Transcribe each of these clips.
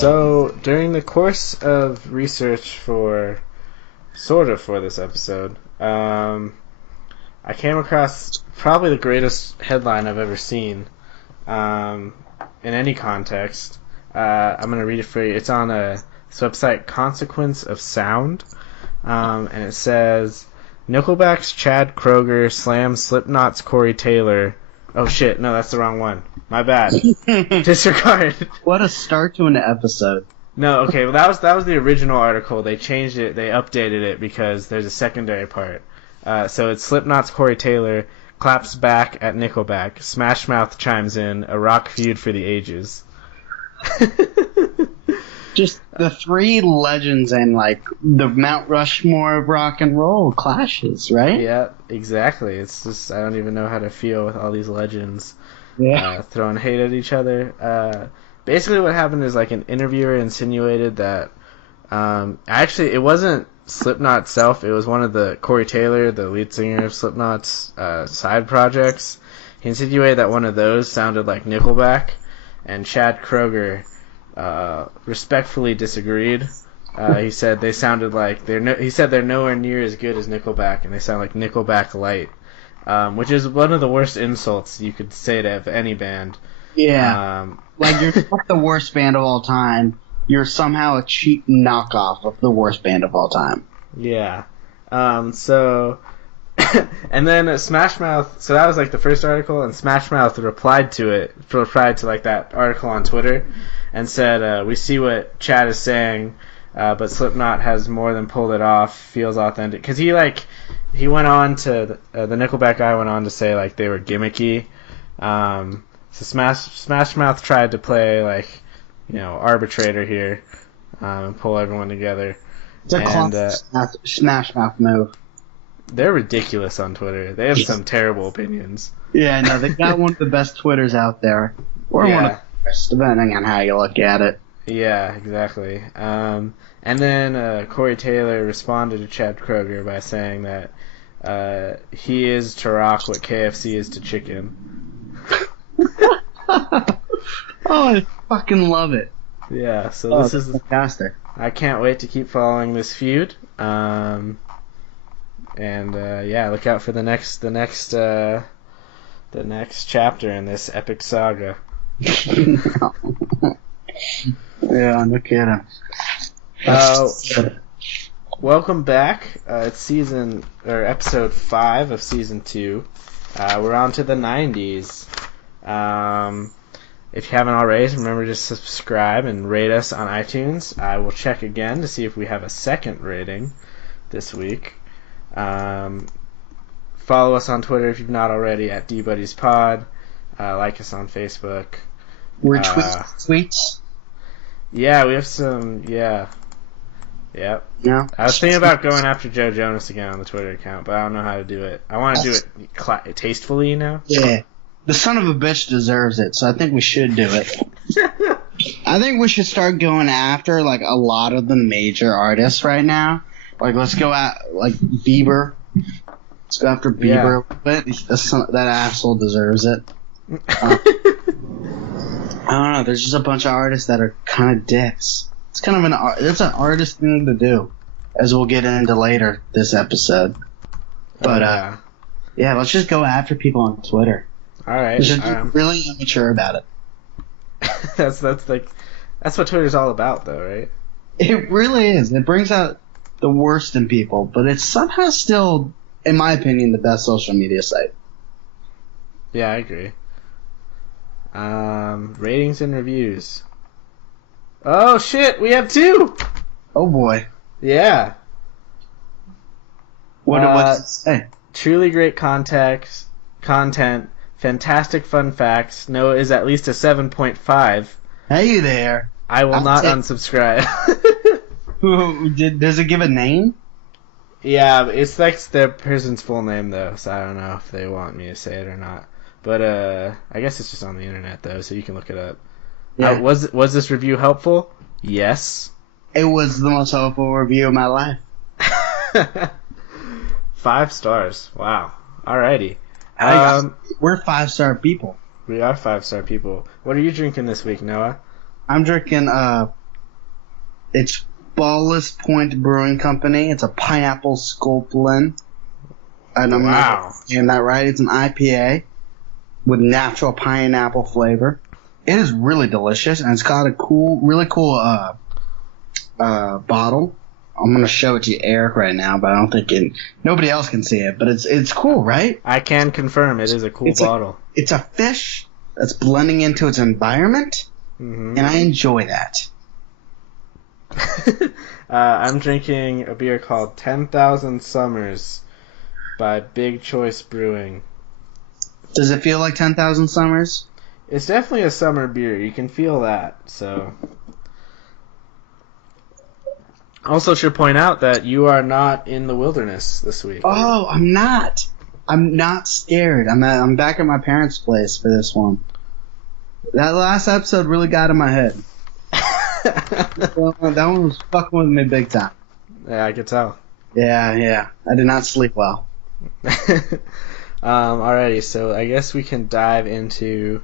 So, during the course of research for this episode, I came across probably the greatest headline I've ever seen in any context. I'm going to read it for you. It's on this website, Consequence of Sound, and it says, Nickelback's Chad Kroeger slams Slipknot's Corey Taylor. Oh shit, no, that's the wrong one. My bad. Disregard. What a start to an episode. No, okay, well that was the original article. They changed it, they updated it because there's a secondary part. So it's Slipknot's Corey Taylor claps back at Nickelback. Smash Mouth chimes in, a rock feud for the ages. Just the three legends and like the Mount Rushmore of rock and roll clashes, right? Yeah, exactly. It's just I don't even know how to feel with all these legends throwing hate at each other. Basically what happened is like an interviewer insinuated that actually it wasn't Slipknot itself, it was one of the Corey Taylor, the lead singer of Slipknot's side projects. He insinuated that one of those sounded like Nickelback, and Chad Kroeger respectfully disagreed. He said they sounded like they're nowhere near as good as Nickelback, and they sound like Nickelback light, which is one of the worst insults you could say to any band. Yeah, like you're not the worst band of all time. You're somehow a cheap knockoff of the worst band of all time. Yeah. So, and then Smash Mouth. So that was like the first article, and Smash Mouth replied to like that article on Twitter, and said, "We see what Chad is saying, but Slipknot has more than pulled it off. Feels authentic." Because he went on to the Nickelback guy went on to say like they were gimmicky. So Smash Mouth tried to play like, arbitrator here, and pull everyone together. It's a classic Smash Mouth move. They're ridiculous on Twitter. They have some terrible opinions. Yeah, no, they got one of the best Twitters out there, or one of the worst, depending on how you look at it. Yeah, exactly. And then Corey Taylor responded to Chad Kroeger by saying that he is to rock what KFC is to chicken. Oh, I fucking love it. Yeah, so this is fantastic. I can't wait to keep following this feud. And look out for the next chapter in this epic saga. Yeah, no kidding. Welcome back. It's episode 5 of season 2. We're on to the 90s. If you haven't already, remember to subscribe and rate us on iTunes. I will check again to see if we have a second rating this week. Follow us on Twitter if you've not already at DBuddiesPod. Like us on Facebook. Retweet tweets. Yeah, we have some. Yeah. Yep. Yeah. I was thinking about going after Joe Jonas again on the Twitter account, but I don't know how to do it. I want to do it tastefully, Yeah. The son of a bitch deserves it, so I think we should do it. I think we should start going after like a lot of the major artists right now. Like, let's go at like Bieber. Let's go after Bieber a bit. That asshole deserves it. I don't know. There's just a bunch of artists that are kind of dicks. It's kind of it's an artist thing to do, as we'll get into later this episode. But yeah, let's just go after people on Twitter. All right. Really immature about it. That's what Twitter's all about, though, right? It really is. It brings out the worst in people, but it's somehow still, in my opinion, the best social media site. Yeah, I agree. Ratings and reviews. Oh shit, we have 2. Oh boy. Yeah. What does it say? Truly great content. Fantastic fun facts. Noah is at least a 7.5. Hey there. I will not unsubscribe. Does it give a name? Yeah, it's like their person's full name though, so I don't know if they want me to say it or not. But I guess it's just on the internet though, so you can look it up. Yeah. Was this review helpful? Yes. It was the most helpful review of my life. 5 stars. Wow. Alrighty. We're 5-star people. We are 5-star people. What are you drinking this week, Noah? I'm drinking, it's Ballast Point Brewing Company. It's a pineapple sculpin. And I'm Wow. getting that right. It's an IPA with natural pineapple flavor. It is really delicious, and it's got a really cool bottle. I'm gonna show it to you, Eric, right now, but I don't think nobody else can see it. But it's cool, right? I can confirm it is a cool bottle. It's a fish that's blending into its environment, Mm-hmm. and I enjoy that. I'm drinking a beer called 10,000 Summers by Big Choice Brewing. Does it feel like 10,000 Summers? It's definitely a summer beer. You can feel that. So, also should point out that you are not in the wilderness this week. Oh, I'm not. I'm not scared. I'm back at my parents' place for this one. That last episode really got in my head. That one was fucking with me big time. Yeah, I could tell. Yeah. I did not sleep well. Alrighty, so I guess we can dive into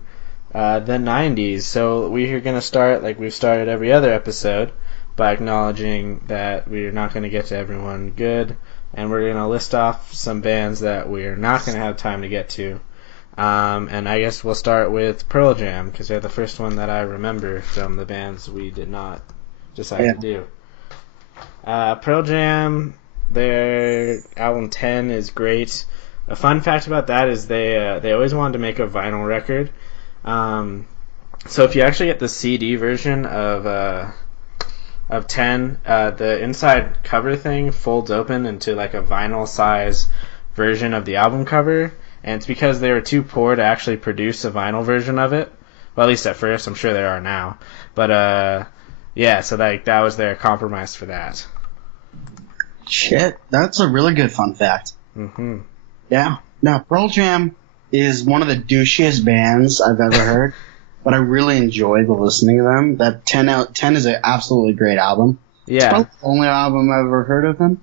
the 90s. So we're going to start, like we've started every other episode, by acknowledging that we're not going to get to everyone good, and we're going to list off some bands that we're not going to have time to get to. And I guess we'll start with Pearl Jam, because they're the first one that I remember from the bands we did not decide to do. Pearl Jam, their album 10 is great. A fun fact about that is they always wanted to make a vinyl record. So if you actually get the CD version of 10, the inside cover thing folds open into like a vinyl size version of the album cover, and it's because they were too poor to actually produce a vinyl version of it. Well, at least at first. I'm sure there are now. But yeah, so that was their compromise for that. Shit, that's a really good fun fact. Mm-hmm. Yeah. Now, Pearl Jam is one of the douchiest bands I've ever heard, but I really enjoy the listening to them. That 10 is an absolutely great album. Yeah. It's probably the only album I've ever heard of them.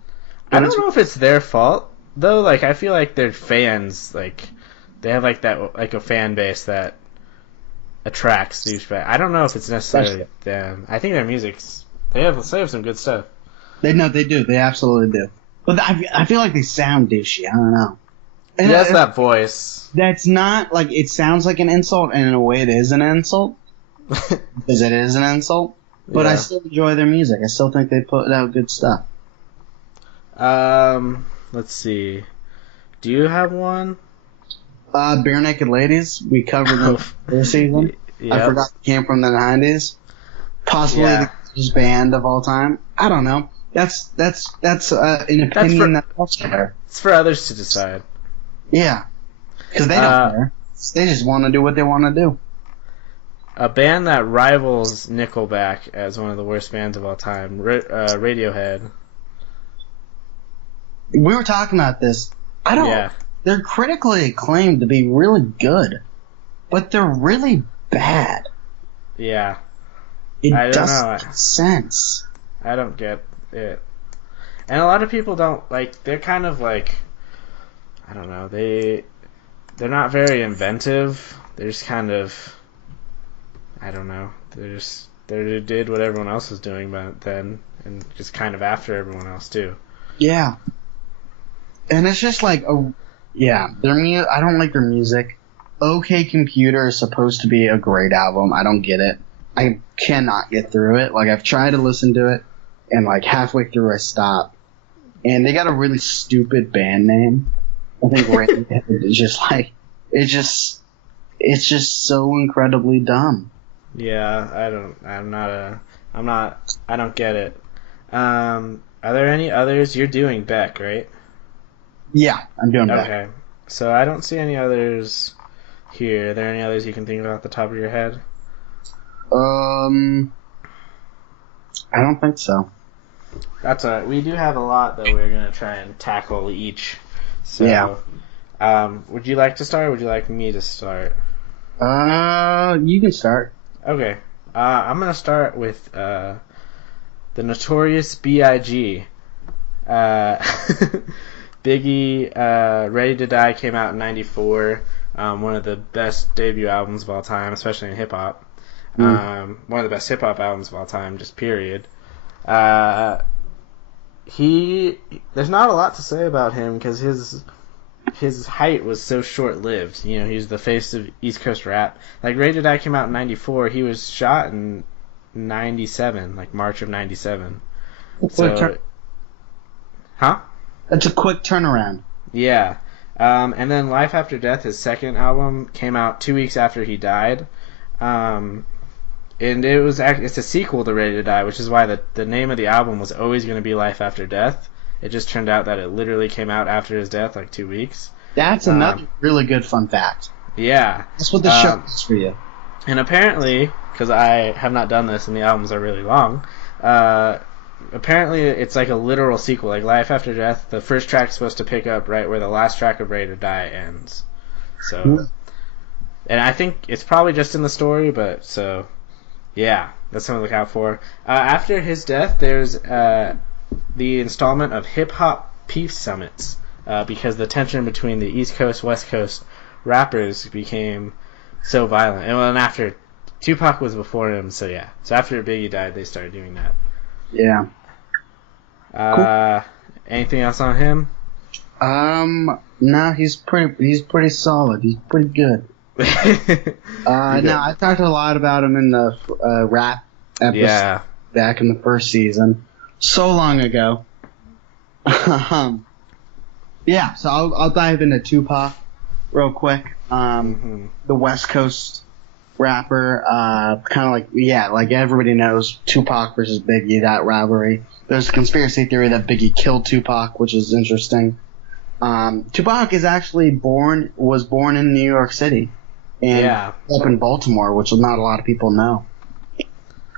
I don't know if it's their fault, though. Like, I feel like their fans, like, they have like that, like a fan base that attracts douchebags. I don't know if it's necessarily them. I think their music's they have some good stuff. They do. They absolutely do. But I feel like they sound douchey. I don't know. He has that voice. That's not, like, it sounds like an insult, and in a way it is an insult. Because it is an insult. But I still enjoy their music. I still think they put out good stuff. Let's see. Do you have one? Bare Naked Ladies. We covered them this season. Yep. I forgot it came from the 90s. Possibly the greatest band of all time. I don't know. That's an opinion that's out there. It's for others to decide. Yeah. Because they don't care. They just want to do what they want to do. A band that rivals Nickelback as one of the worst bands of all time, Radiohead. We were talking about this. They're critically acclaimed to be really good, but they're really bad. Yeah. It doesn't make sense. I don't get it. And a lot of people don't, like, they're kind of like, I don't know, they're not very inventive. They're just kind of, I don't know, they did what everyone else was doing back then, and just kind of after everyone else too. Yeah. And it's just like, I don't like their music. OK Computer is supposed to be a great album. I don't get it. I cannot get through it. Like, I've tried to listen to it, and like halfway through I stop. And they got a really stupid band name. I think Radiohead is just like, it's just so incredibly dumb. Yeah, I don't get it. Are there any others? You're doing Beck, right? Yeah, I'm doing Beck. Okay. So I don't see any others here. Are there any others you can think of off the top of your head? I don't think so. That's alright. We do have a lot that we're going to try and tackle each. So, would you like to start, or would you like me to start? You can start. Okay. I'm going to start with the Notorious B.I.G. Biggie, Ready to Die came out in 94. One of the best debut albums of all time, especially in hip hop. One of the best hip hop albums of all time, just period. There's not a lot to say about him because his height was so short lived. You know, he's the face of East Coast rap. Like Rated I came out in '94. He was shot in '97, like March of '97. So, huh? That's a quick turnaround. Yeah. And then Life After Death, his second album, came out 2 weeks after he died. And it's a sequel to Ready to Die, which is why the name of the album was always going to be Life After Death. It just turned out that it literally came out after his death, like 2 weeks. That's another really good fun fact. Yeah. That's what the show is for you. And apparently, because I have not done this and the albums are really long, apparently it's like a literal sequel. Like Life After Death, the first track's supposed to pick up right where the last track of Ready to Die ends. So, and I think it's probably just in the story, but so, yeah, that's something to look out for. After his death, there's the installment of Hip Hop Peace Summits, because the tension between the East Coast, West Coast rappers became so violent. And after Tupac was before him, so yeah. So after Biggie died, they started doing that. Yeah. Cool. Anything else on him? No, he's pretty solid. He's pretty good. No, I talked a lot about him in the rap episode back in the first season, so long ago. Yeah, so I'll dive into Tupac real quick. The West Coast rapper, kind of like everybody knows Tupac versus Biggie, that rivalry. There's a conspiracy theory that Biggie killed Tupac, which is interesting. Tupac is actually was born in New York City and up in Baltimore, which not a lot of people know.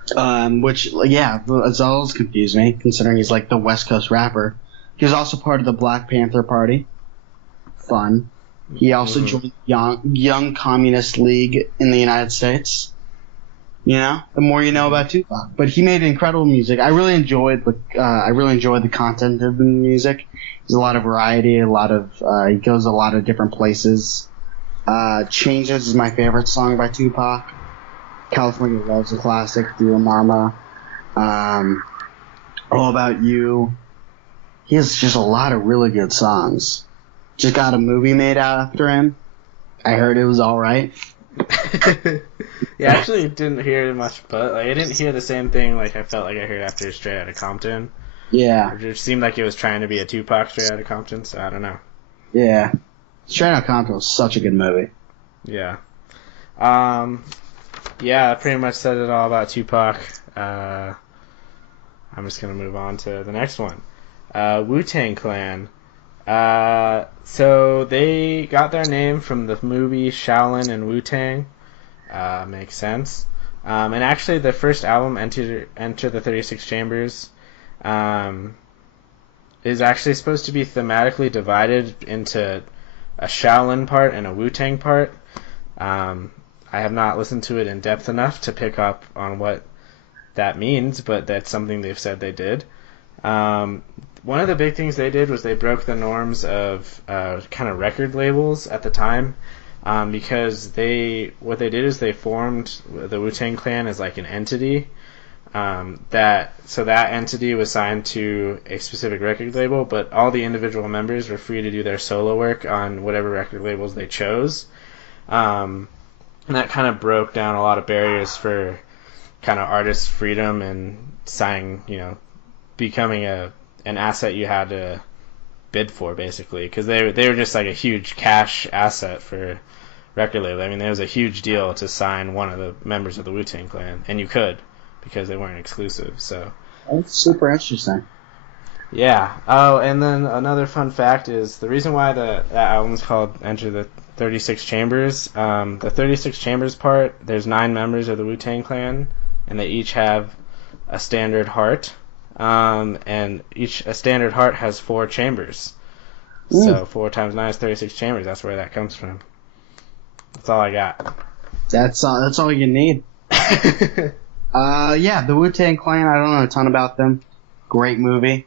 It's always confused me, considering he's like the West Coast rapper. He was also part of the Black Panther Party. Fun. He also joined Young Communist League in the United States. You know, the more you know about Tupac. But he made incredible music. I really enjoyed the content of the music. There's a lot of variety, he goes a lot of different places. Changes is my favorite song by Tupac. California Love's a classic. Dear Mama. All About You. He has just a lot of really good songs. Just got a movie made after him. I heard it was alright. Yeah, I actually didn't hear much, but I didn't hear the same thing like I felt like I heard after Straight Outta Compton. Yeah. It just seemed like it was trying to be a Tupac Straight Outta Compton, so I don't know. Yeah. Straight Outta Compton was such a good movie. Yeah. Yeah, I pretty much said it all about Tupac. I'm just going to move on to the next one. Wu-Tang Clan. So they got their name from the movie Shaolin and Wu-Tang. Makes sense. And actually the first album, Enter the 36 Chambers, is actually supposed to be thematically divided into a Shaolin part and a Wu-Tang part. I have not listened to it in depth enough to pick up on what that means, but that's something they've said they did. One of the big things they did was they broke the norms of kind of record labels at the time, because what they did is they formed the Wu-Tang Clan as like an entity. That entity was signed to a specific record label, but all the individual members were free to do their solo work on whatever record labels they chose. And that kind of broke down a lot of barriers for kind of artist freedom and becoming an asset you had to bid for, basically, because they were just like a huge cash asset for record label. I mean, it was a huge deal to sign one of the members of the Wu-Tang Clan, and you could because they weren't exclusive. So that's super interesting. Yeah. Oh, and then another fun fact is the reason why that album's called Enter the 36 Chambers. The 36 Chambers part, there's 9 members of the Wu-Tang Clan, and they each have a standard heart. And a standard heart has 4 chambers. So 4 times 9 is 36 chambers. That's where that comes from. That's all I got. That's all you need. Yeah, the Wu-Tang Clan, I don't know a ton about them. Great movie.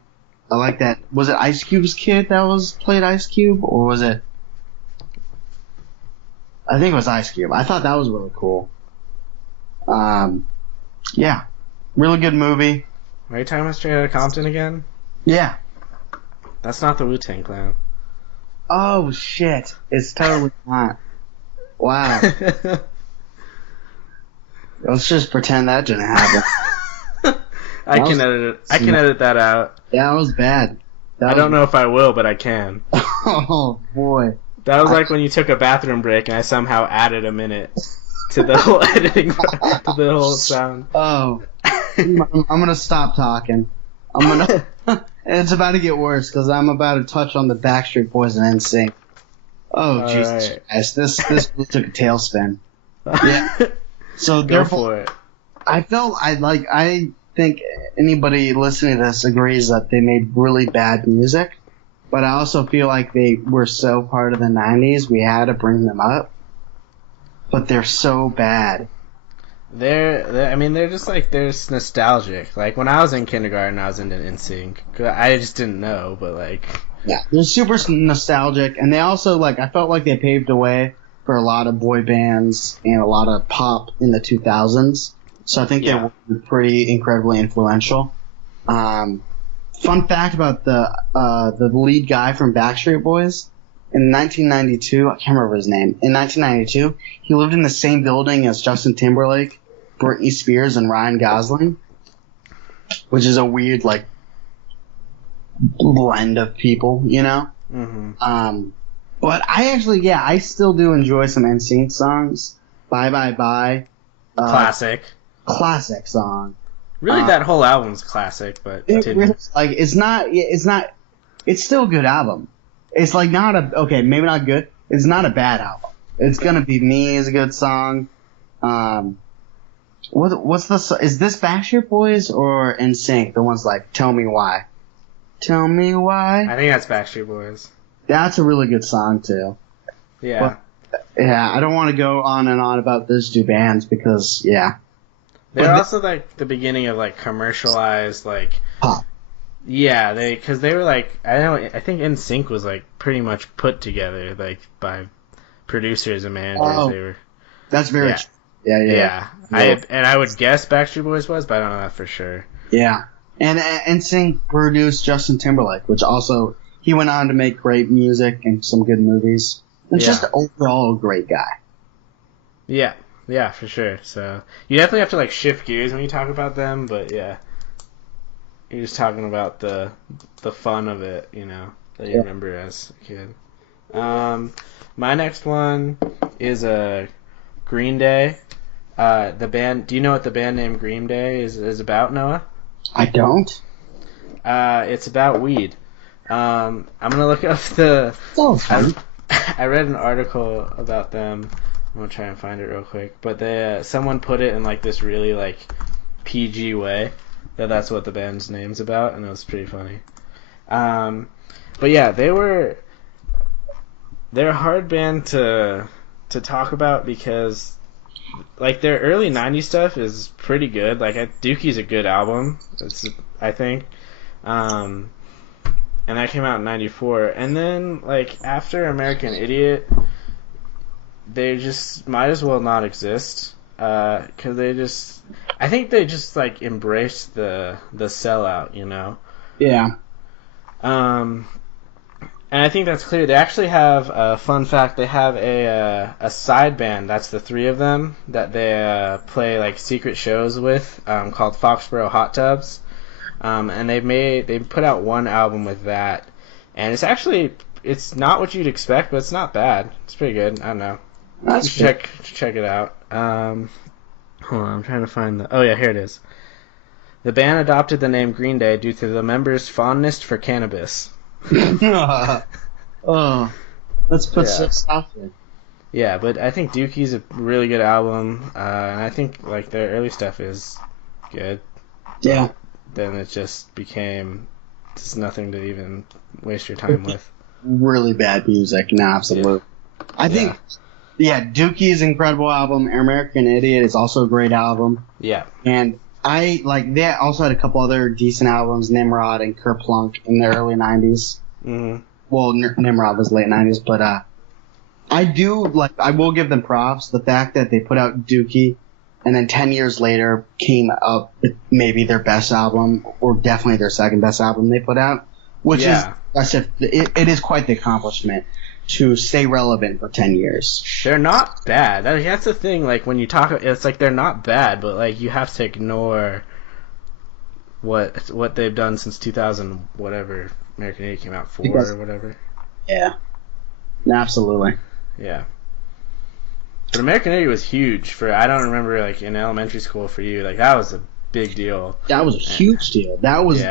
I like that. Was it Ice Cube's kid that played Ice Cube, or was it? I think it was Ice Cube. I thought that was really cool. Yeah, really good movie. Are you talking about Straight Outta Compton again? Yeah. That's not the Wu-Tang Clan. Oh shit! It's totally not. Wow. Let's just pretend that didn't happen. I can edit that out. Yeah, that was bad. I don't know if I will, but I can. Oh boy. That was like when you took a bathroom break and I somehow added a minute to the whole editing, to the whole sound. Oh. I'm gonna stop talking. It's about to get worse because I'm about to touch on the Backstreet Boys and NSYNC. Oh, all Jesus right. Christ. This took a tailspin. Yeah. So therefore, I think anybody listening to this agrees that they made really bad music, but I also feel like they were so part of the 90s, we had to bring them up. But they're so bad. They're just like, they're just nostalgic. Like, when I was in kindergarten, I was into NSYNC. I just didn't know, but like... Yeah, they're super nostalgic, and they also, like, I felt like they paved the way for a lot of boy bands and a lot of pop in the 2000s. So I think they were pretty incredibly influential. Fun fact about the lead guy from Backstreet Boys, in 1992, I can't remember his name, in 1992, he lived in the same building as Justin Timberlake, Britney Spears, and Ryan Gosling, which is a weird, like, blend of people, you know? Mm-hmm. But I still do enjoy some NSYNC songs. Bye Bye Bye. Classic song. Really, that whole album's classic, but it's still a good album. It's like maybe not good. It's not a bad album. It's Gonna Be Me is a good song. Is this Backstreet Boys or NSYNC? The one's like, Tell Me Why. Tell Me Why. I think that's Backstreet Boys. That's a really good song too. Yeah. But, yeah, I don't want to go on and on about those two bands because, yeah. They're also like the beginning of like commercialized like pop. Yeah, because they were like, I think NSYNC was like pretty much put together like by producers and managers. Oh, they were. That's very true. Yeah. I would guess Backstreet Boys was, but I don't know that for sure. Yeah, and NSYNC produced Justin Timberlake, which also he went on to make great music and some good movies. And just overall a great guy. Yeah, for sure. So you definitely have to like shift gears when you talk about them, but yeah. You're just talking about the fun of it, you know, that you remember as a kid. My next one is Green Day. The band. Do you know what the band name Green Day is about, Noah? I don't. It's about weed. I'm gonna look up the. I read an article about them. I'm gonna try and find it real quick. But someone put it in like this really like PG way. That's what the band's name's about, and it was pretty funny. But yeah, they're a hard band to talk about because like their early 90s stuff is pretty good. Like Dookie's a good album, I think. And that came out in 94. And then like after American Idiot, they just might as well not exist. Because I think they just like embraced the sellout, you know. Yeah. And I think that's clear. They actually have a fun fact. They have a side band. That's the three of them that they play like secret shows with, called Foxborough Hot Tubs. And they put out one album with that, and it's not what you'd expect, but it's not bad. It's pretty good. I don't know. Check it out. Hold on, I'm trying to find the... Oh yeah, here it is. The band adopted the name Green Day due to the members' fondness for cannabis. Oh, let's put some stuff in. Yeah, but I think Dookie's a really good album, and I think like their early stuff is good. Yeah. Then it just became just nothing to even waste your time with. Really bad music, no, absolutely. Yeah. I think... Yeah, Dookie's incredible album. American Idiot is also a great album. Yeah. And they also had a couple other decent albums, Nimrod and Kerplunk in the early 90s. Mm-hmm. Well, Nimrod was late 90s, but I do I will give them props. The fact that they put out Dookie, and then 10 years later came up with maybe their best album, or definitely their second best album they put out, which is impressive. It is quite the accomplishment to stay relevant for 10 years. They're not bad. That's the thing. Like when you talk, it's like they're not bad, but like you have to ignore what they've done since 2000, whatever American Idiot came out or whatever. Yeah, absolutely. Yeah. But American Idiot was huge for, I don't remember, like, in elementary school for you, like, that was a big deal. That was a huge deal. That was,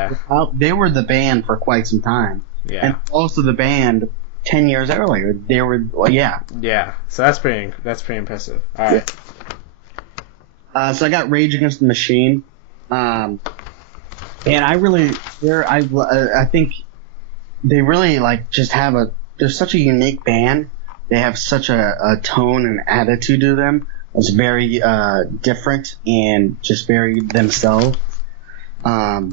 they were the band for quite some time. Yeah. And also the band 10 years earlier, they were, Yeah, so that's pretty impressive. All right. Yeah. So I got Rage Against the Machine. And I think they really, just have they're such a unique band. They have such a tone and attitude to them. It's very different and just very themselves. I've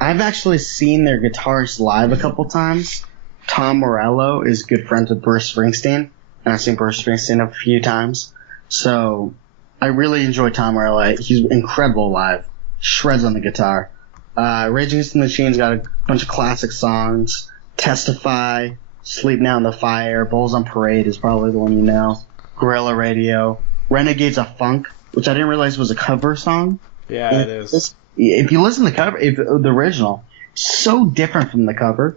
actually seen their guitarist live a couple times. Tom Morello is good friends with Bruce Springsteen, and I've seen Bruce Springsteen a few times. So I really enjoy Tom Morello. He's incredible live. Shreds on the guitar. Rage Against the Machine's got a bunch of classic songs. Testify, Sleep Now in the Fire, Bulls on Parade is probably the one you know. Guerrilla Radio, Renegades of Funk, which I didn't realize was a cover song. Yeah, it is. If you listen to the original, so different from the cover.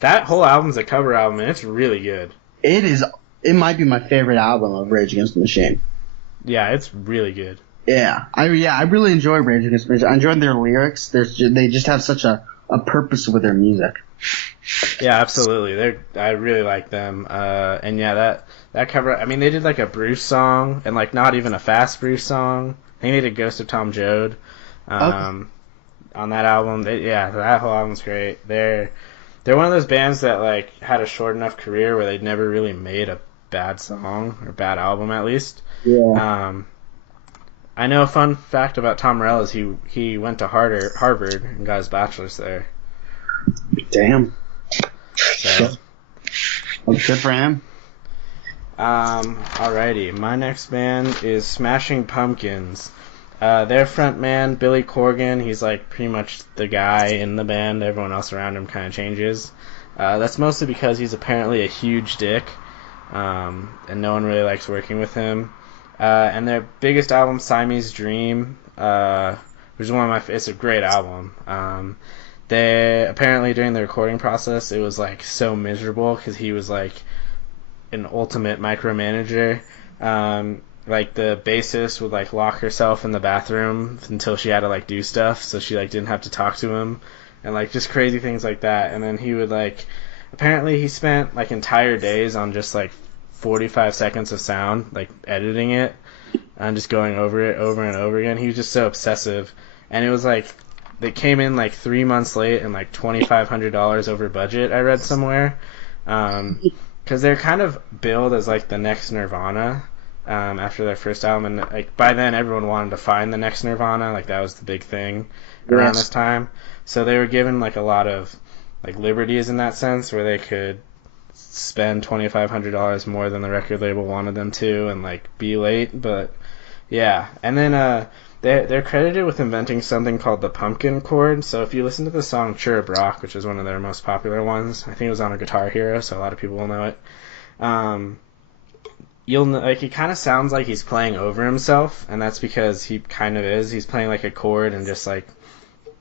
That whole album's a cover album, and it's really good. It is. It might be my favorite album of Rage Against the Machine. Yeah, it's really good. Yeah, I really enjoy Rage Against the Machine. I enjoy their lyrics. They just have such a purpose with their music. Yeah, absolutely. I really like them. And yeah, that cover. I mean, they did like a Bruce song, and like not even a fast Bruce song. I think they did Ghost of Tom Joad on that album. That whole album's great. They're one of those bands that like had a short enough career where they'd never really made a bad song or bad album, at least. Yeah. I know a fun fact about Tom Morello is he went to Harvard and got his bachelor's there. Damn. So. Well, good for him. Alrighty. My next band is Smashing Pumpkins. Their front man, Billy Corgan, he's like pretty much the guy in the band. Everyone else around him kind of changes. That's mostly because he's apparently a huge dick, and no one really likes working with him. And their biggest album, Siamese Dream, which is it's a great album. They apparently during the recording process, it was like so miserable because he was like an ultimate micromanager. Like the bassist would like lock herself in the bathroom until she had to like do stuff, so she like didn't have to talk to him, and like just crazy things like that. And then he would apparently he spent like entire days on just like 45 seconds of sound, like editing it and just going over it over and over again. He was just so obsessive, and it was like they came in like 3 months late and like $2,500 over budget. I read somewhere, because they're kind of billed as like the next Nirvana after their first album, and like by then everyone wanted to find the next Nirvana. Like that was the big thing around this time. So they were given like a lot of like liberties in that sense, where they could spend $2,500 more than the record label wanted them to and like be late. But yeah, and then they're credited with inventing something called the pumpkin chord. So if you listen to the song Chirrup Rock, which is one of their most popular ones, I think it was on a Guitar Hero, so a lot of people will know it. You'll know, like, it kind of sounds like he's playing over himself, and that's because he kind of is. He's playing like a chord and just like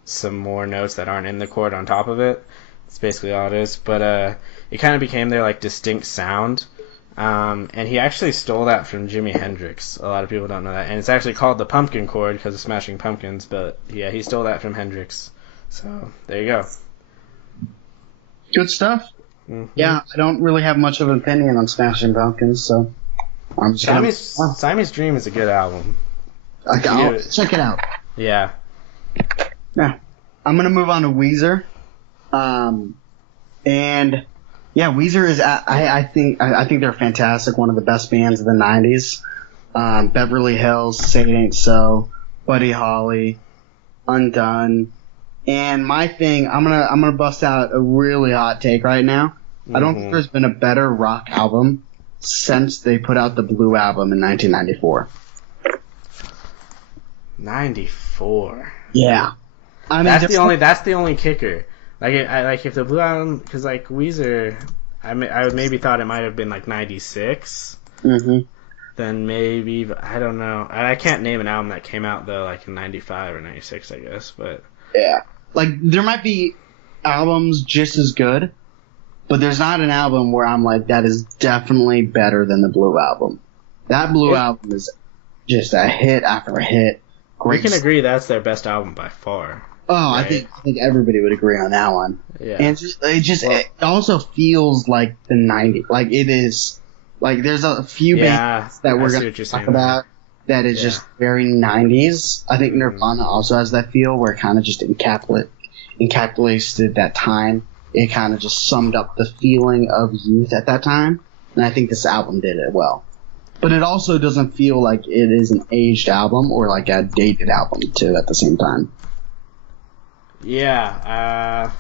some more notes that aren't in the chord on top of it. That's basically all it is. But it kind of became their like distinct sound. And he actually stole that from Jimi Hendrix. A lot of people don't know that. And it's actually called the pumpkin chord because of Smashing Pumpkins. But yeah, he stole that from Hendrix. So there you go. Good stuff. Mm-hmm. Yeah, I don't really have much of an opinion on Smashing Pumpkins, so I'm just Siamese Dream is a good album. I'll check it out. Yeah. Now, I'm gonna move on to Weezer. And yeah, Weezer is. I think they're fantastic. One of the best bands of the '90s. Beverly Hills, Say It Ain't So, Buddy Holly, Undone, and my thing. I'm gonna bust out a really hot take right now. I don't think there's been a better rock album since they put out the Blue Album in 1994. 94. Yeah. I mean, that's the only kicker. Like, if the Blue Album, because like Weezer, I would maybe thought it might have been like 96. Mm-hmm. Then maybe, I don't know. I can't name an album that came out though, like in 95 or 96, I guess. But yeah, like there might be albums just as good, but there's not an album where I'm like, that is definitely better than the Blue Album. That Blue Album is just a hit after a hit. Great. We can agree that's their best album by far. Oh, right? I think everybody would agree on that one. Yeah. And it also feels like the 90s. Like it is, like there's a few bands that we're going to talk about that is just very 90s. I think Nirvana also has that feel where it kind of just encapsulated that time. It kind of just summed up the feeling of youth at that time. And I think this album did it well. But it also doesn't feel like it is an aged album or like a dated album too at the same time. Yeah,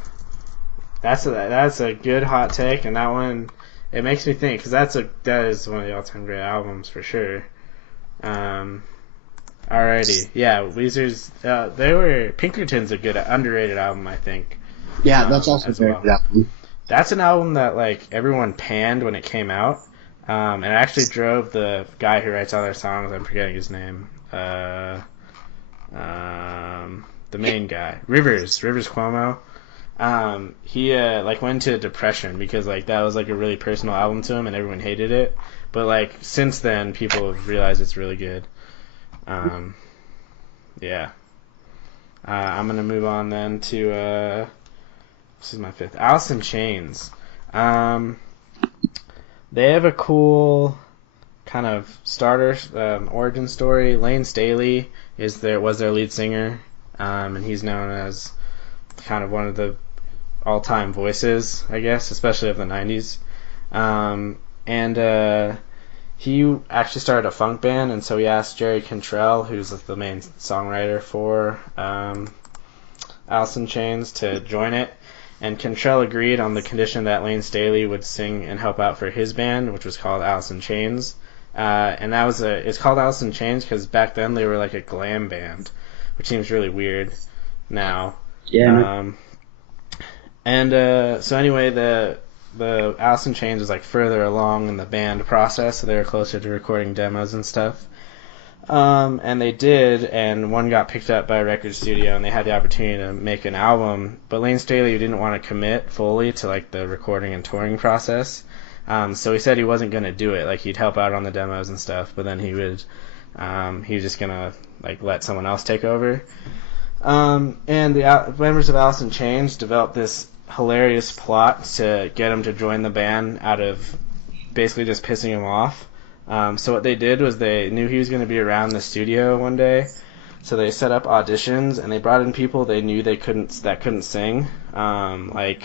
that's a good hot take, and that one, it makes me think, because that is one of the all-time great albums for sure. Alrighty, yeah, Weezer's Pinkerton's a good underrated album, I think. Yeah, that's also a very good album. That's an album that like everyone panned when it came out, and it actually drove the guy who writes all their songs. I'm forgetting his name. The main guy, Rivers Cuomo. He like went into depression because like that was like a really personal album to him, and everyone hated it. But like since then, people have realized it's really good. Yeah. I'm gonna move on then to this is my fifth. Alice in Chains. They have a cool kind of starter origin story. Lane Staley was their lead singer. And he's known as kind of one of the all-time voices, I guess, especially of the 90s. He actually started a funk band, and so he asked Jerry Cantrell, who's the main songwriter for Alice in Chains, to join it. And Cantrell agreed on the condition that Lane Staley would sing and help out for his band, which was called Alice in Chains. And it's called Alice in Chains because back then they were like a glam band, which seems really weird now. Yeah. So anyway, the Alice in Chains was like further along in the band process, so they were closer to recording demos and stuff. And they did, and one got picked up by a record studio, and they had the opportunity to make an album. But Lane Staley didn't want to commit fully to like the recording and touring process, so he said he wasn't going to do it. Like he'd help out on the demos and stuff, but then he was just gonna like let someone else take over. And the members of Alice in Chains developed this hilarious plot to get him to join the band out of basically just pissing him off. So what they did was they knew he was going to be around the studio one day, so they set up auditions and they brought in people they knew that couldn't sing. I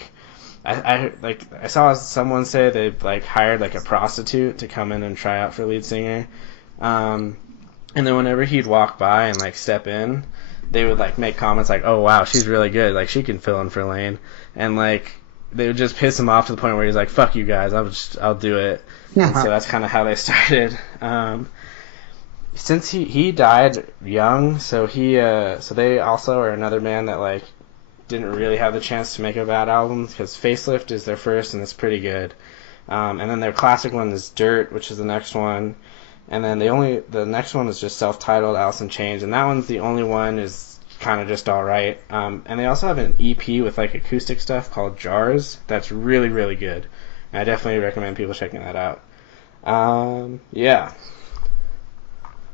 saw someone say they like hired like a prostitute to come in and try out for lead singer. And then whenever he'd walk by and like step in, they would like make comments like, "Oh wow, she's really good. Like she can fill in for Lane," and like they would just piss him off to the point where he's like, "Fuck you guys, I'll do it." And so that's kind of how they started. Since he died young, so they also are another band that like didn't really have the chance to make a bad album because Facelift is their first and it's pretty good. And then their classic one is Dirt, which is the next one. And then the next one is just self-titled Alice in Chains, and that one's the only one is kind of just all right. And they also have an EP with like acoustic stuff called Jars that's really, really good. And I definitely recommend people checking that out. Yeah.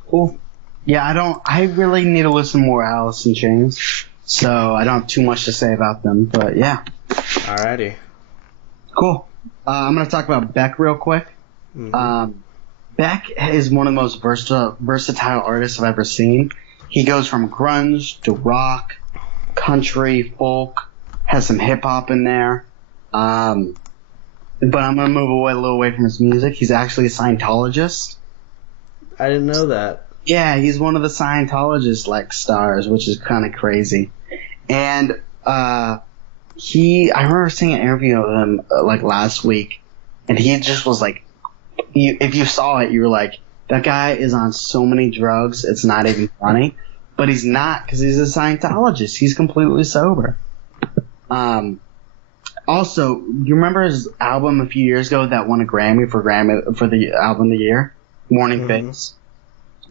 Cool. Yeah, I really need to listen more Alice in Chains, so I don't have too much to say about them, but yeah. Alrighty. Cool. I'm going to talk about Beck real quick. Mm-hmm. Beck is one of the most versatile artists I've ever seen. He goes from grunge to rock, country, folk, has some hip-hop in there. But I'm going to move a little away from his music. He's actually a Scientologist. I didn't know that. Yeah, he's one of the Scientologist like stars, which is kind of crazy. And I remember seeing an interview of him like last week, and he just was like if you saw it, you were like, that guy is on so many drugs, it's not even funny. But he's not, because he's a Scientologist. He's completely sober. Also, you remember his album a few years ago that won a Grammy for the album of the year, Morning Phase?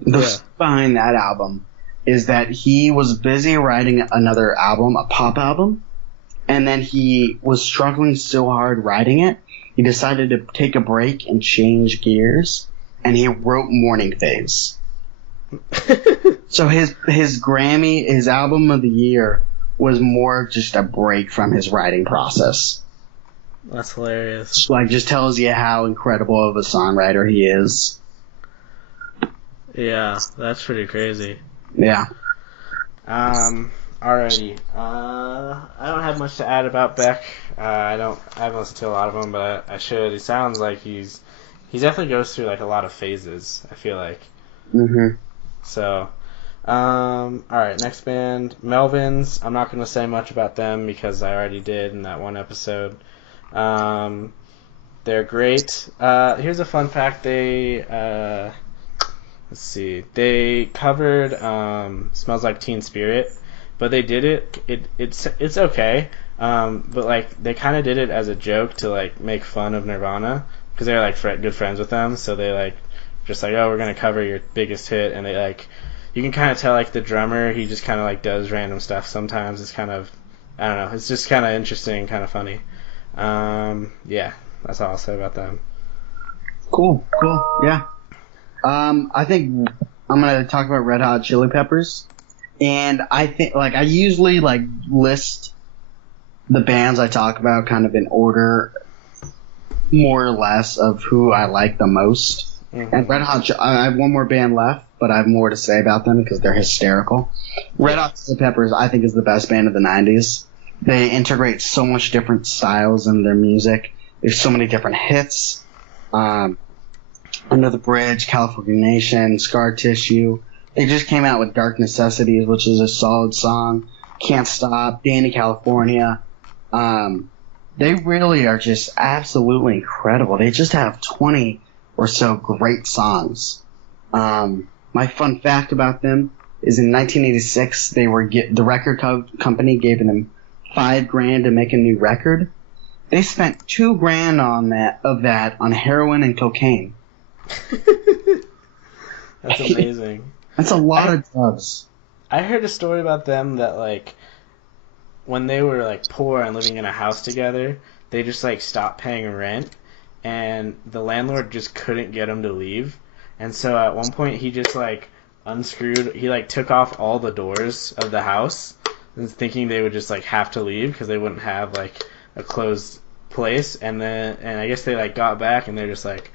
The story behind that album is that he was busy writing another album, a pop album, and then he was struggling so hard writing it, he decided to take a break and change gears, and he wrote Morning Phase. So his Grammy, his album of the year, was more just a break from his writing process. That's hilarious. Like, just tells you how incredible of a songwriter he is. Yeah, that's pretty crazy. Yeah. Alrighty. I don't have much to add about Beck. I haven't listened to a lot of them, but I should. He sounds like he definitely goes through like a lot of phases, I feel like. Mm-hmm. So, alright, next band, Melvins. I'm not going to say much about them because I already did in that one episode. They're great. Here's a fun fact. Let's see. They covered "Smells Like Teen Spirit," but they did it. It's okay. But like they kind of did it as a joke to like make fun of Nirvana because they're like good friends with them. So they like just like, oh, we're gonna cover your biggest hit, and they like you can kind of tell like the drummer, he just kind of like does random stuff sometimes. It's kind of, I don't know. It's just kind of interesting, kind of funny. Yeah, that's all I'll say about them. Cool. Yeah. I think I'm gonna talk about Red Hot Chili Peppers, and I think like I usually like list the bands I talk about kind of in order, more or less, of who I like the most. Mm-hmm. And Red Hot, I have one more band left, but I have more to say about them because they're hysterical. Red Hot Chili Peppers, I think, is the best band of the 90s. They integrate so much different styles in their music. There's so many different hits. Under the Bridge, California Nation, Scar Tissue. They just came out with Dark Necessities, which is a solid song. Can't Stop, Danny California. They really are just absolutely incredible. They just have 20 or so great songs. My fun fact about them is in 1986, they were the record company gave them $5,000 to make a new record. They spent $2,000 on heroin and cocaine. That's amazing. That's a lot of drugs. I heard a story about them that like when they were like poor and living in a house together, they just like stopped paying rent, and the landlord just couldn't get them to leave. And so at one point he just like he like took off all the doors of the house, and thinking they would just like have to leave because they wouldn't have like a closed place. And I guess they like got back and they're just like,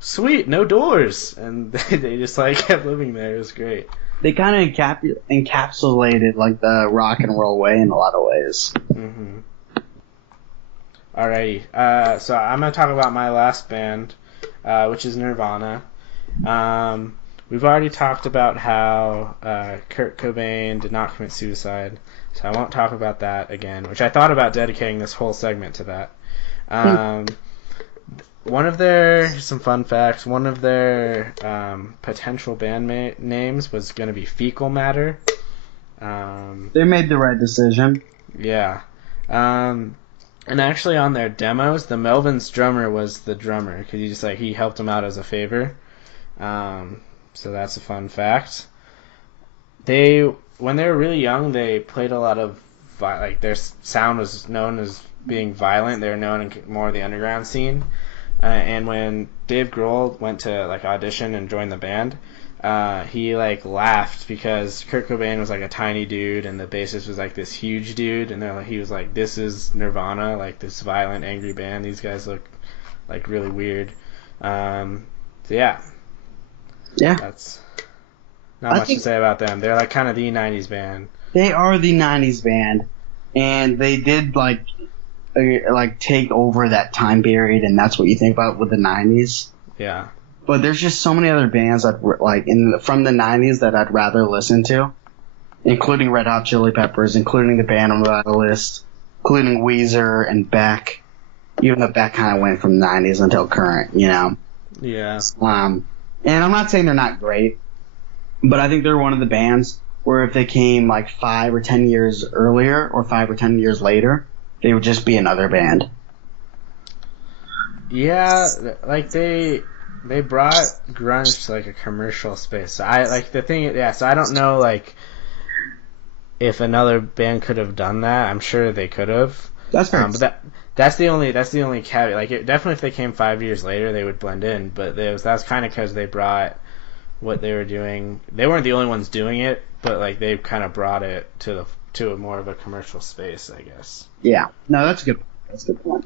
sweet, no doors, and they just like kept living there. It was great. They kind of encapsulated like the rock and roll way in a lot of ways. Mm-hmm. Alrighty, so I'm gonna talk about my last band, which is Nirvana. We've already talked about how Kurt Cobain did not commit suicide, so I won't talk about that again. Which I thought about dedicating this whole segment to that. Some fun facts. One of their potential band names was going to be Fecal Matter. They made the right decision. Yeah. And actually on their demos, the Melvins drummer was the drummer because he helped them out as a favor. So that's a fun fact. When they were really young, they played a lot of their sound was known as being violent. They were known in more of the underground scene. And when Dave Grohl went to like audition and join the band, he like laughed because Kurt Cobain was like a tiny dude and the bassist was like this huge dude, and he was like, "This is Nirvana, like this violent, angry band. These guys look like really weird." So yeah, that's not much to say about them. They're like kind of the 90s band. They are the 90s band, and they did like take over that time period, and that's what you think about with the 90s. Yeah. But there's just so many other bands that from the 90s that I'd rather listen to, including Red Hot Chili Peppers, including the band on the list, including Weezer and Beck, even though Beck kind of went from the 90s until current, you know. Yeah. And I'm not saying they're not great, but I think they're one of the bands where if they came like 5 or 10 years earlier or 5 or 10 years later, they would just be another band. Yeah, like they brought grunge to like a commercial space. So I like the thing. Yeah, so I don't know like if another band could have done that. I'm sure they could have. That's fair. But that's the only caveat. Like definitely, if they came 5 years later, they would blend in. But that's kind of because they brought what they were doing. They weren't the only ones doing it, but like they kind of brought it to a more of a commercial space, I guess. Yeah. No, that's a good. That's a good point.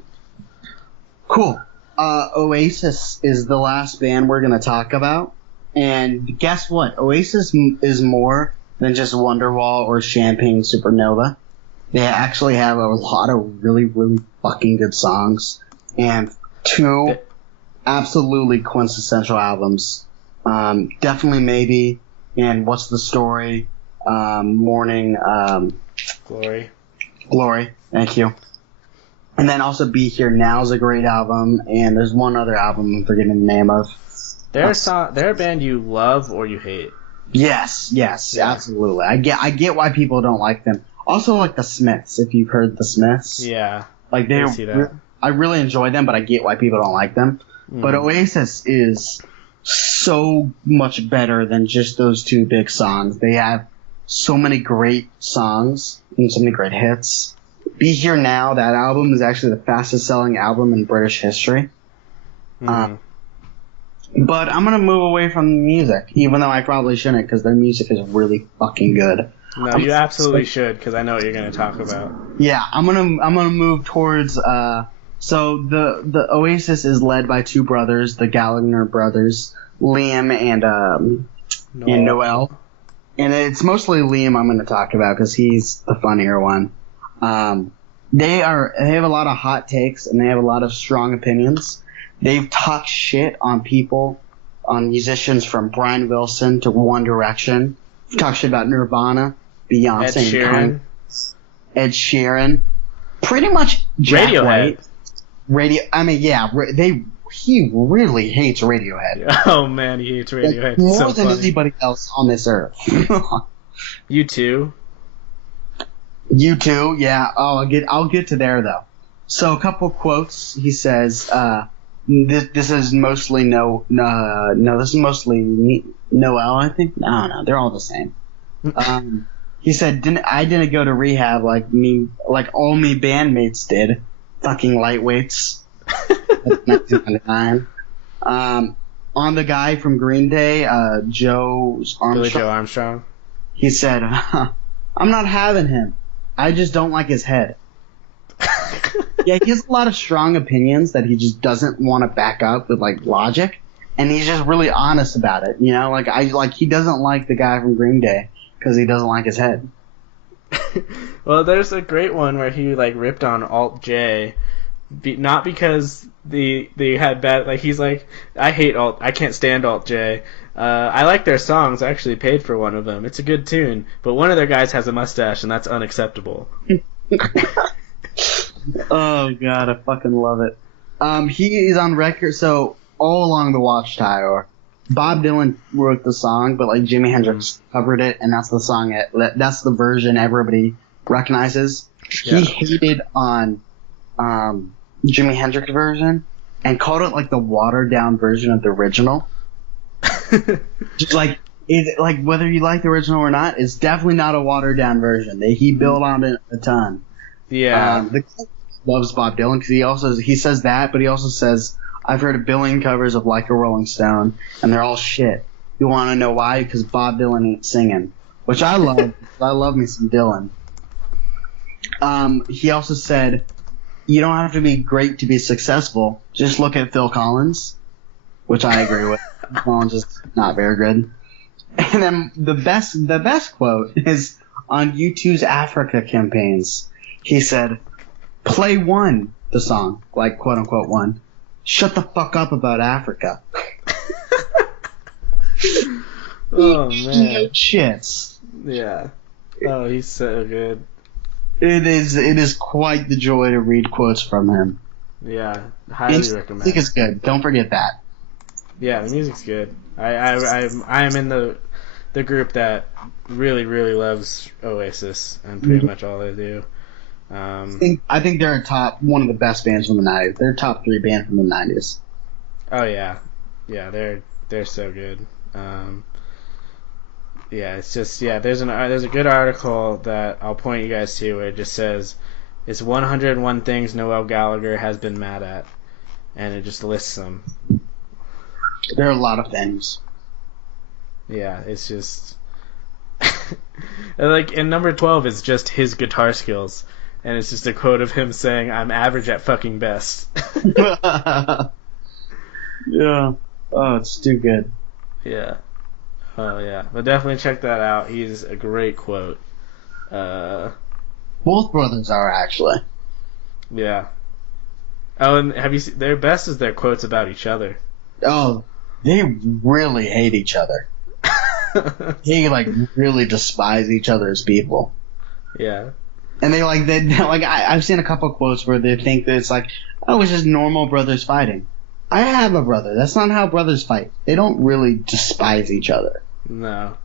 Cool. Oasis is the last band we're going to talk about. And guess what? Oasis is more than just Wonderwall or Champagne Supernova. They actually have a lot of really, really fucking good songs. And 2 absolutely quintessential albums. Definitely Maybe and What's the Story? Morning. Glory. Thank you. And then also Be Here Now is a great album, and there's one other album I'm forgetting the name of. They're a band you love or you hate. Yes, yeah. Absolutely. I get why people don't like them. Also, like the Smiths, if you've heard the Smiths. Yeah. Like I really enjoy them, but I get why people don't like them. But Oasis is so much better than just those 2 big songs. They have so many great songs and so many great hits. Be Here Now, that album is actually the fastest selling album in British history. But I'm going to move away from the music, even though I probably shouldn't, because their music is really fucking good. No, you absolutely should, because I know what you're going to talk about. Yeah, I'm gonna move towards. So the Oasis is led by 2 brothers, the Gallagher brothers, Liam and Noel. And it's mostly Liam I'm going to talk about because he's the funnier one. They have a lot of hot takes and they have a lot of strong opinions. They've talked shit on people, on musicians from Brian Wilson to One Direction. They've talked shit about Nirvana, Beyonce, Ed Sheeran, pretty much Jack Radiohead. White. He really hates Radiohead. Oh man, he hates Radiohead. Like, more than anybody else on this earth. You too. You too, yeah. Oh, I'll get to there though. So a couple quotes. He says, "This is mostly this is mostly Noel. I think no, they're all the same." He said, I didn't go to rehab like all me bandmates did, fucking lightweights." 1999. On the guy from Green Day, Billy Joe Armstrong. He said, "I'm not having him. I just don't like his head." Yeah, he has a lot of strong opinions that he just doesn't want to back up with like logic, and he's just really honest about it. You know, he doesn't like the guy from Green Day because he doesn't like his head. Well, there's a great one where he like ripped on Alt J, not because they had bad, like he's like, I can't stand Alt J. I like their songs. I actually paid for one of them. It's a good tune, but one of their guys has a mustache, and that's unacceptable. Oh god, I fucking love it. He is on record. So all along the Watchtower, Bob Dylan wrote the song, but like Jimi Hendrix covered it, and that's the song. That's the version everybody recognizes. Yeah. He hated on Jimi Hendrix version and called it like the watered down version of the original. Just like whether you like the original or not, it's definitely not a watered down version. He built on it a ton. Yeah, the guy loves Bob Dylan because he says that, but he also says, "I've heard a billion covers of Like a Rolling Stone, and they're all shit. You want to know why? Because Bob Dylan ain't singing," which I love. I love me some Dylan. He also said, "You don't have to be great to be successful. Just look at Phil Collins," which I agree with. Collins is not very good. And then the best quote is on U2's Africa campaigns. He said, "Play One," the song, like quote unquote one. "Shut the fuck up about Africa." Oh man, shits. Yeah. Oh, he's so good. It is quite the joy to read quotes from him. Yeah, highly recommend. I think it's good. Don't forget that. Yeah, the music's good. I am in the group that really really loves Oasis and pretty much all they do. I think they're one of the best bands from the '90s. They're top 3 band from the '90s. Oh yeah, yeah, they're so good. Yeah, it's just there's a good article that I'll point you guys to where it just says it's 101 things Noel Gallagher has been mad at, and it just lists them. There are a lot of things. Yeah, it's just like in number 12 is just his guitar skills, and it's just a quote of him saying, "I'm average at fucking best." Yeah. Oh, it's too good. Yeah. Oh yeah, but definitely check that out. He's a great quote. Both brothers are actually. Yeah. Oh, and have you seen their best is their quotes about each other. Oh, they really hate each other. They really despise each other as people. Yeah. And I've seen a couple of quotes where they think that it's like, oh, it's just normal brothers fighting. I have a brother. That's not how brothers fight. They don't really despise each other. No.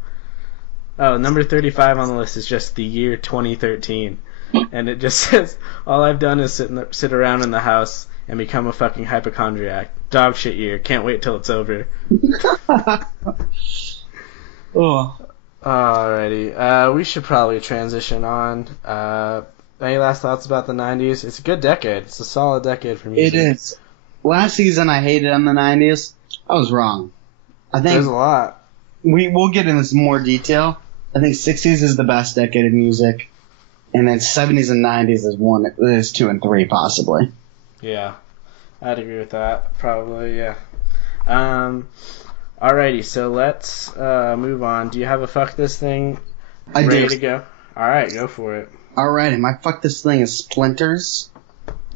Oh, number 35 on the list is just the year 2013. And it just says, all I've done is sit around in the house and become a fucking hypochondriac. Dog shit year. Can't wait till it's over. Oh. Alrighty. We should probably transition on. Any last thoughts about the 90s? It's a good decade. It's a solid decade for music. It is. Last season I hated on the 90s. I was wrong. I think there's a lot. We'll get into more detail. I think 60s is the best decade of music, and then 70s and 90s is 2 and 3 possibly. Yeah, I'd agree with that. Probably, yeah. Alrighty, so let's move on. Do you have a fuck this thing ready to go? Alright, go for it. Alrighty, my fuck this thing is Splinters.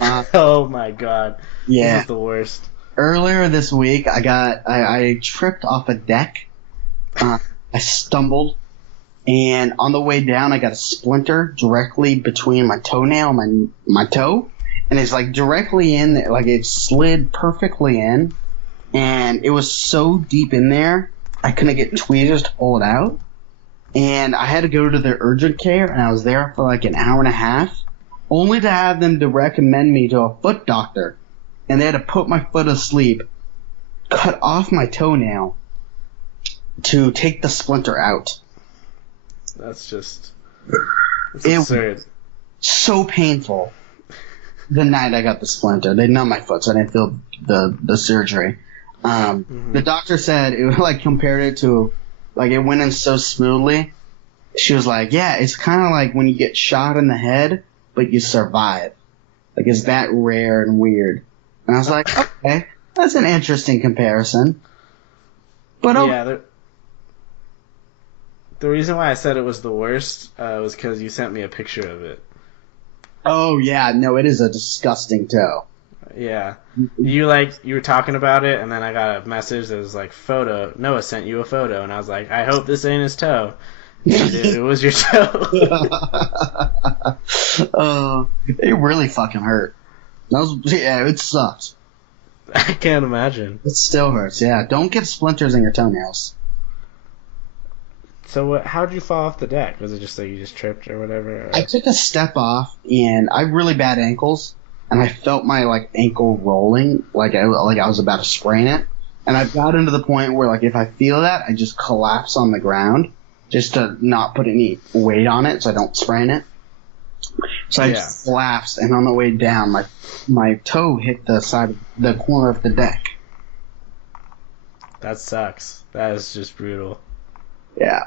Oh my god. Yeah. This is the worst. Earlier this week, I tripped off a deck. I stumbled, and on the way down, I got a splinter directly between my toenail and my toe, and it's directly in there, it slid perfectly in, and it was so deep in there, I couldn't get tweezers to pull it out, and I had to go to the urgent care, and I was there for an hour and a half, only to have them to recommend me to a foot doctor, and they had to put my foot asleep, cut off my toenail to take the splinter out. That's absurd. So painful. The night I got the splinter, they numbed my foot, so I didn't feel the surgery. The doctor said it compared it to it went in so smoothly. She was like, "Yeah, it's kind of like when you get shot in the head, but you survive. It's that rare and weird." And I was like, "Okay, that's an interesting comparison." But yeah. The reason why I said it was the worst was because you sent me a picture of it. Oh, yeah. No, it is a disgusting toe. Yeah. You were talking about it, and then I got a message that was photo. Noah sent you a photo, and I was like, I hope this ain't his toe. And it was your toe. It really fucking hurt. It sucked. I can't imagine. It still hurts, yeah. Don't get splinters in your toenails. So how'd you fall off the deck? Was it just you just tripped or whatever? Or? I took a step off, and I have really bad ankles, and I felt my ankle rolling, like I was about to sprain it. And I've gotten to the point where if I feel that, I just collapse on the ground, just to not put any weight on it, so I don't sprain it. So I just collapsed, and on the way down, my toe hit the side of the corner of the deck. That sucks. That is just brutal. Yeah.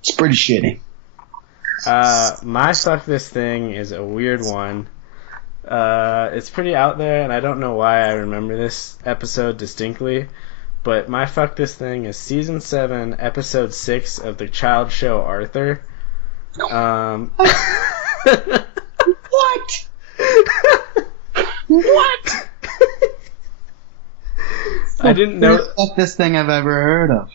It's pretty shitty. My fuck this thing is a weird one. It's pretty out there, and I don't know why I remember this episode distinctly, but my fuck this thing is season 7, episode 6 of the child show Arthur. What? What? I didn't know. Fuck this thing I've ever heard of.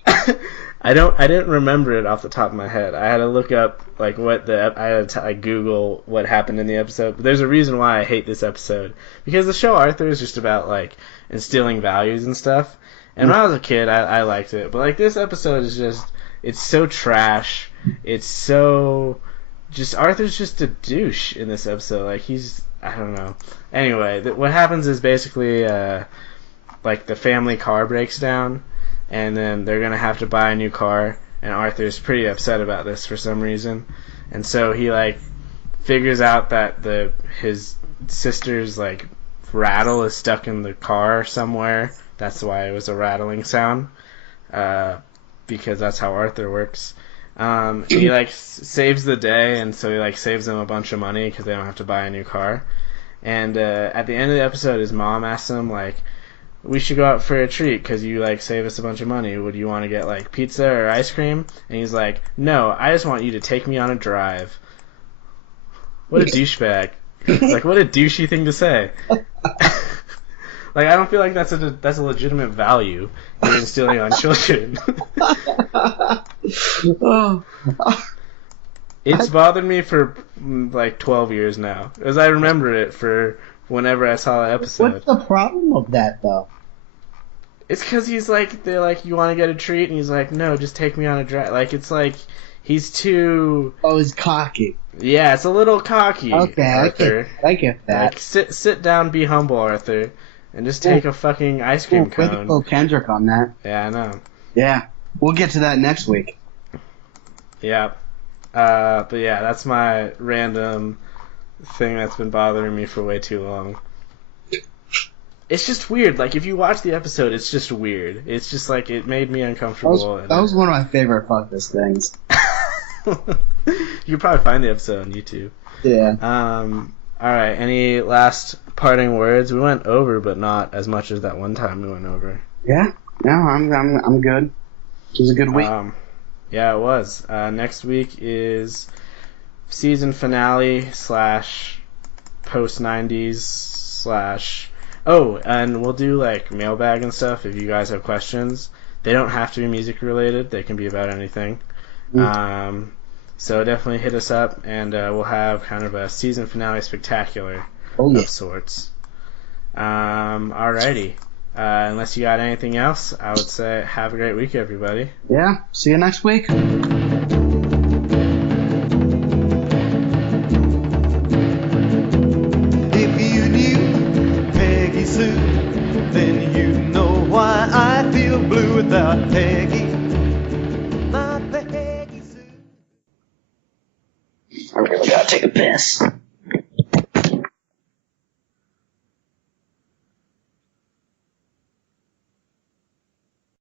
I didn't remember it off the top of my head. I had to look up I had to Google what happened in the episode. But there's a reason why I hate this episode, because the show Arthur is just about instilling values and stuff, And when I was a kid, I liked it. But like this episode is just, it's so trash. It's so just Arthur's just a douche in this episode. Like he's, I don't know. Anyway, what happens is basically like the family car breaks down, and then they're gonna have to buy a new car. And Arthur's pretty upset about this for some reason, and so he like figures out that his sister's like rattle is stuck in the car somewhere. That's why it was a rattling sound, because that's how Arthur works. He like saves the day, and so he like saves them a bunch of money because they don't have to buy a new car. And at the end of the episode, his mom asks him like, "We should go out for a treat because you like save us a bunch of money. Would you want to get like pizza or ice cream?" And he's like, "No, I just want you to take me on a drive." What a douchebag! Like what a douchey thing to say. Like I don't feel like that's a legitimate value you're instilling on children. It's bothered me for like 12 years now, as I remember it for whenever I saw that episode. What's the problem of that though? It's because they're like, "You want to get a treat?" And he's like, "No, just take me on a drive." Like it's like he's too. Oh, he's cocky. Yeah, it's a little cocky. Okay, Arthur. I get that. Like sit down, be humble, Arthur. And just take a fucking ice cream cone. With Phil Kendrick on that. Yeah, I know. Yeah. We'll get to that next week. Yeah. But yeah, that's my random thing that's been bothering me for way too long. It's just weird. Like, if you watch the episode, it's just weird. It's just like, it made me uncomfortable. That was one of my favorite fuck this things. You can probably find the episode on YouTube. Yeah. Alright, any last parting words? We went over, but not as much as that one time we went over. Yeah, no, I'm good. It was a good week. Yeah, it was. Next week is season finale / post 90s / oh, and we'll do like mailbag and stuff if you guys have questions. They don't have to be music related. They can be about anything. So definitely hit us up, and we'll have kind of a season finale spectacular of sorts. Alrighty. Unless you got anything else, I would say have a great week, everybody. Yeah, see you next week. If you knew Peggy Sue, then you know why I feel blue without Peggy. My Peggy Sue. I really gotta take a piss.